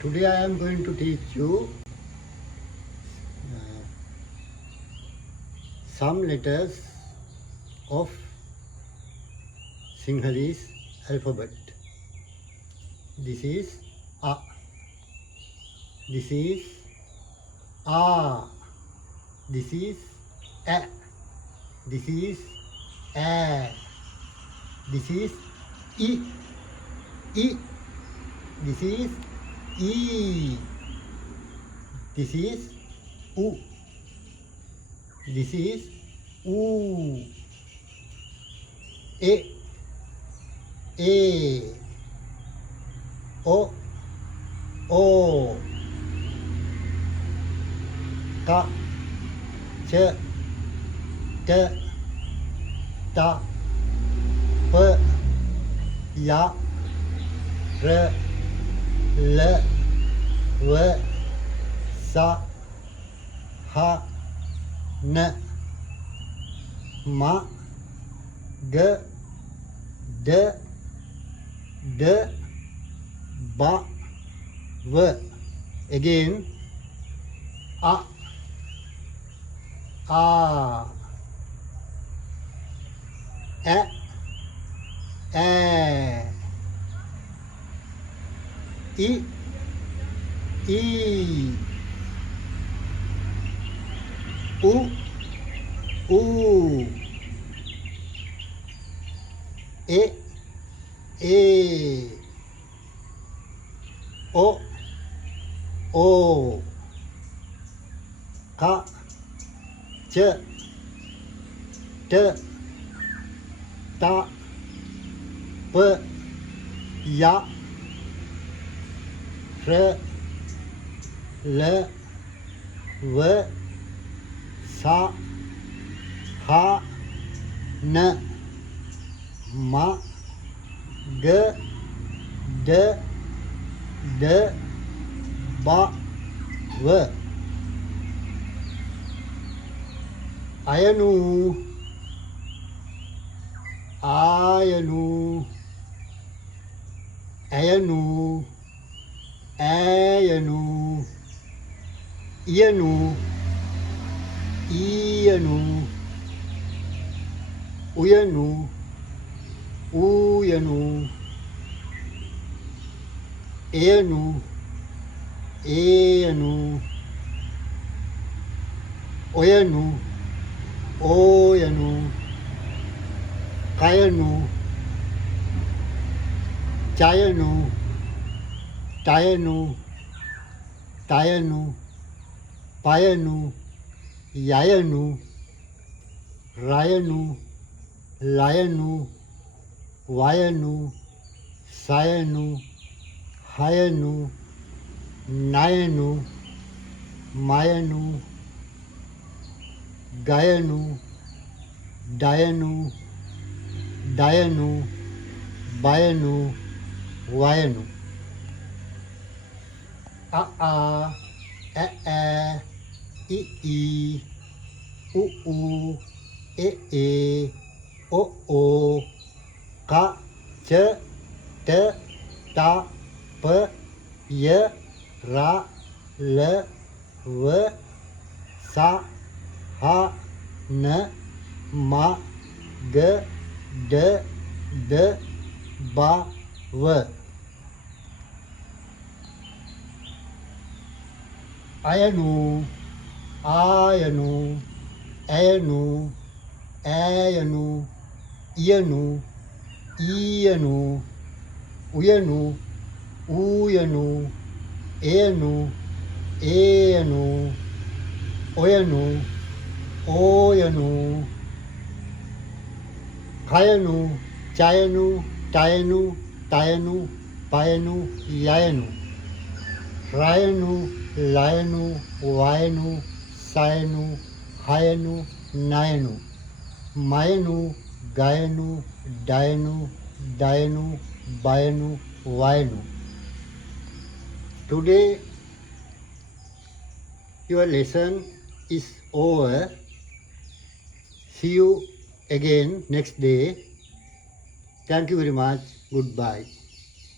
Today I am going to teach you some letters of Sinhalese alphabet. This is A. This is A. This is A. This is A. This is I. I. This is E. This is U. This is U. A. A. O. O. Ka. Ch. T. Ta. P. Ya. R. L. V. Sa. Ha. N. Ma. G. D. D. Ba. V. Again. A. A. A. A. I. I. U. U. E. E. O. O. Ka. Ch. T. Ta. P. Ya. R. L. V. Sa. Ha. N. Ma. G. D. D. Ba. V. Ayanu. Ayanu. Ayanu. Ayanu. Iyanu. Iyanu. Uyanu. Uyanu. Eyanu. Eyanu. Oyanu. Oyanu. Kayanu. Chayanu. Tayanu. Tayanu. Payanu. Yayanu. Rayanu. Layanu. Vayanu. Sayanu. Hayanu. Nayanu. Mayanu. Gayanu. Dayanu. Dayanu. Bayanu. Vayanu. A. A. E. E. I. U. E. O. Ka. Ch. T. Ta. P. Y. Ra. L. V. Sa. Ha. N. Ma. G. D. D. Ba. V. Ayanu. Ayanu. Ayanu. Ayanu. Iyanu. Iyanu. Uyanu. Uyanu. Eyanu. Eyanu. Oyanu. Oyanu. Kayanu. Chayanu. Tayanu. Tayanu. Payanu. Yayanu. Rayanu. Layanu. Vayanu. Sayanu. Hayanu. Nayanu. Mayanu. Gayanu. Dayanu. Dayanu. Bayanu. Vayanu. Today your lesson is over. See you again next day. Thank you very much. Goodbye.